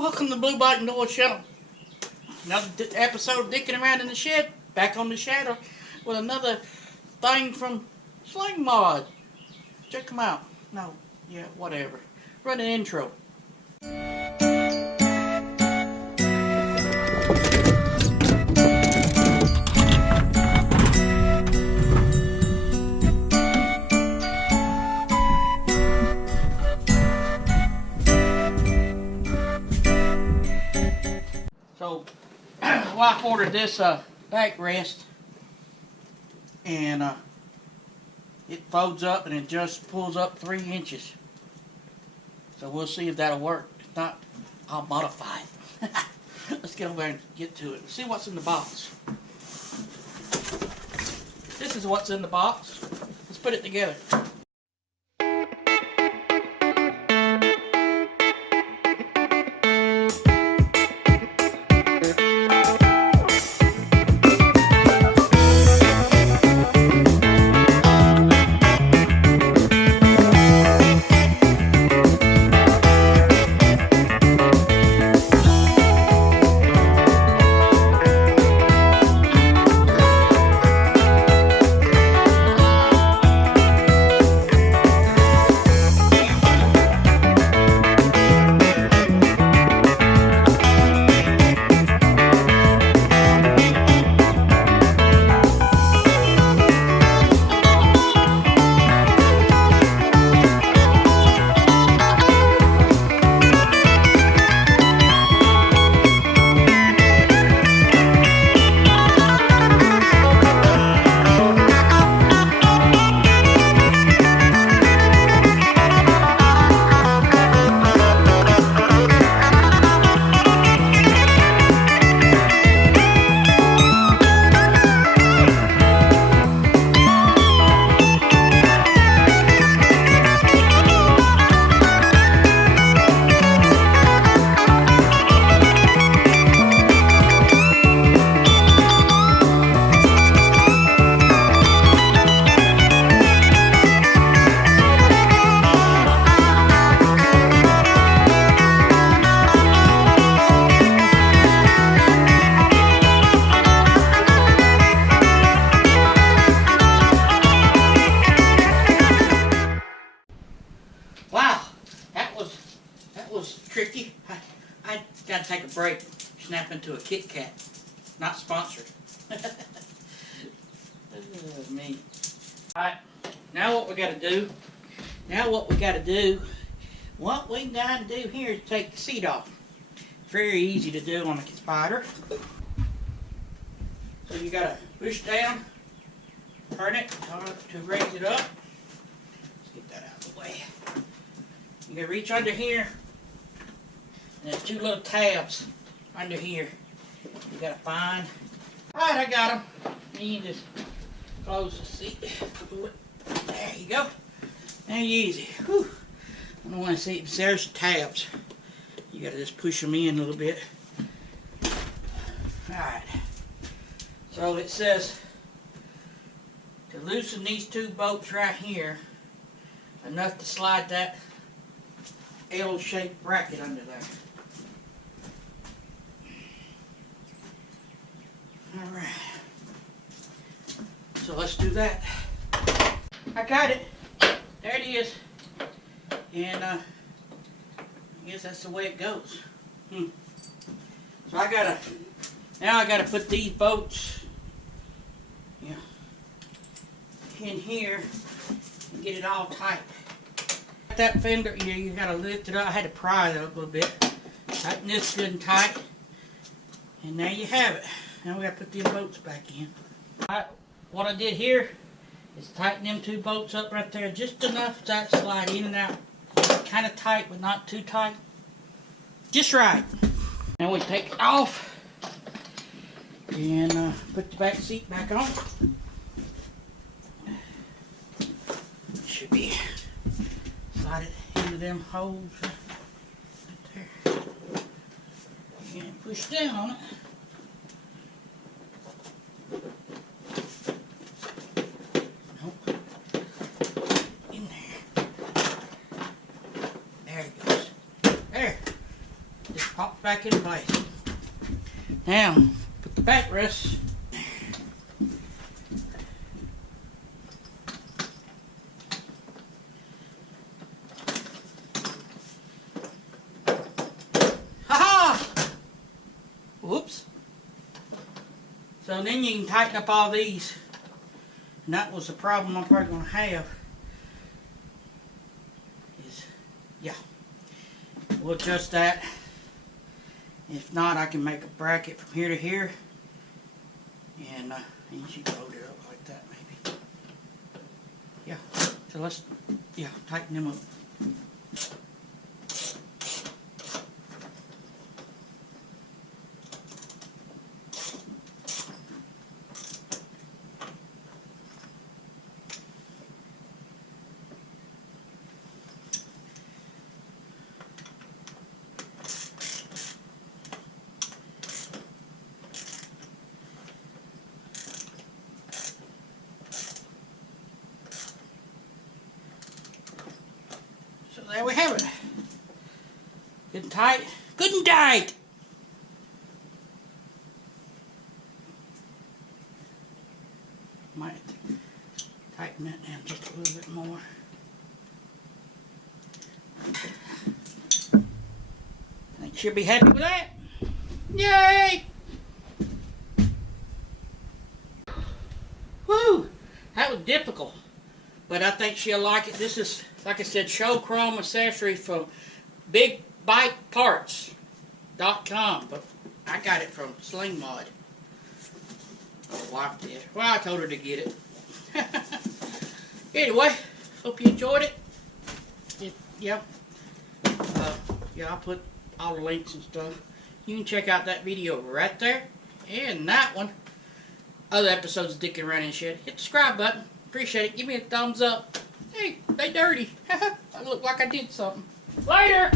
Welcome to Blue Bike and Door Channel. Another episode of Dickin Around in the Shed. Back on the shadow with another thing from Sling Mod. Check them out. No, yeah, whatever. Run an intro. So, wife ordered this backrest, and it folds up and it just pulls up 3 inches. So we'll see if that'll work. If not, I'll modify it. Let's get over there and get to it. See what's in the box. This is what's in the box. Let's put it together. Tricky. I gotta take a break. Snap into a Kit Kat. Not sponsored. Me. Alright, now what we gotta do, what we gotta do here is take the seat off. Very easy to do on a Spyder. So you gotta push down, turn it to raise it up. Let's get that out of the way. You gotta reach under here. And there's 2 little tabs under here. You gotta find. Alright, I got them. You just close the seat. There you go. There easy. Whew. I don't want to see. There's tabs. You gotta just push them in a little bit. Alright. So it says to loosen these 2 bolts right here, enough to slide that L-shaped bracket under there. Alright, so let's do that. I got it. There it is. And I guess that's the way it goes. So now I gotta put these bolts in here and get it all tight. That fender, you gotta lift it up. I had to pry it up a little bit. Tighten this good and tight. And there you have it. Now we gotta put these bolts back in. What I did here is tighten them 2 bolts up right there just enough to slide in and out. Kind of tight, but not too tight. Just right. Now we take it off and put the back seat back on. Should be slide it into them holes right there. And push down on it. In there. There it goes. There. Just pop back into place. Now, put the backrest. Whoops. So then you can tighten up all these. And that was the problem I'm probably going to have. Is, yeah. We'll adjust that. If not, I can make a bracket from here to here. And you should load it up like that maybe. Yeah. So let's, tighten them up. So there we have it. Good and tight. Good and tight. Might tighten that down just a little bit more. I think she'll be happy with that. Yay! Woo! That was difficult. But I think she'll like it. This is, like I said, show chrome accessory from bigbikeparts.com. But I got it from Sling Mod. My wife did. Well, I told her to get it. Anyway, hope you enjoyed it. Yeah, I'll put all the links and stuff. You can check out that video right there. And that one. Other episodes of Dickin Run and Shed. Hit the subscribe button. Appreciate it. Give me a thumbs up. Hey, they dirty. I look like I did something. Later!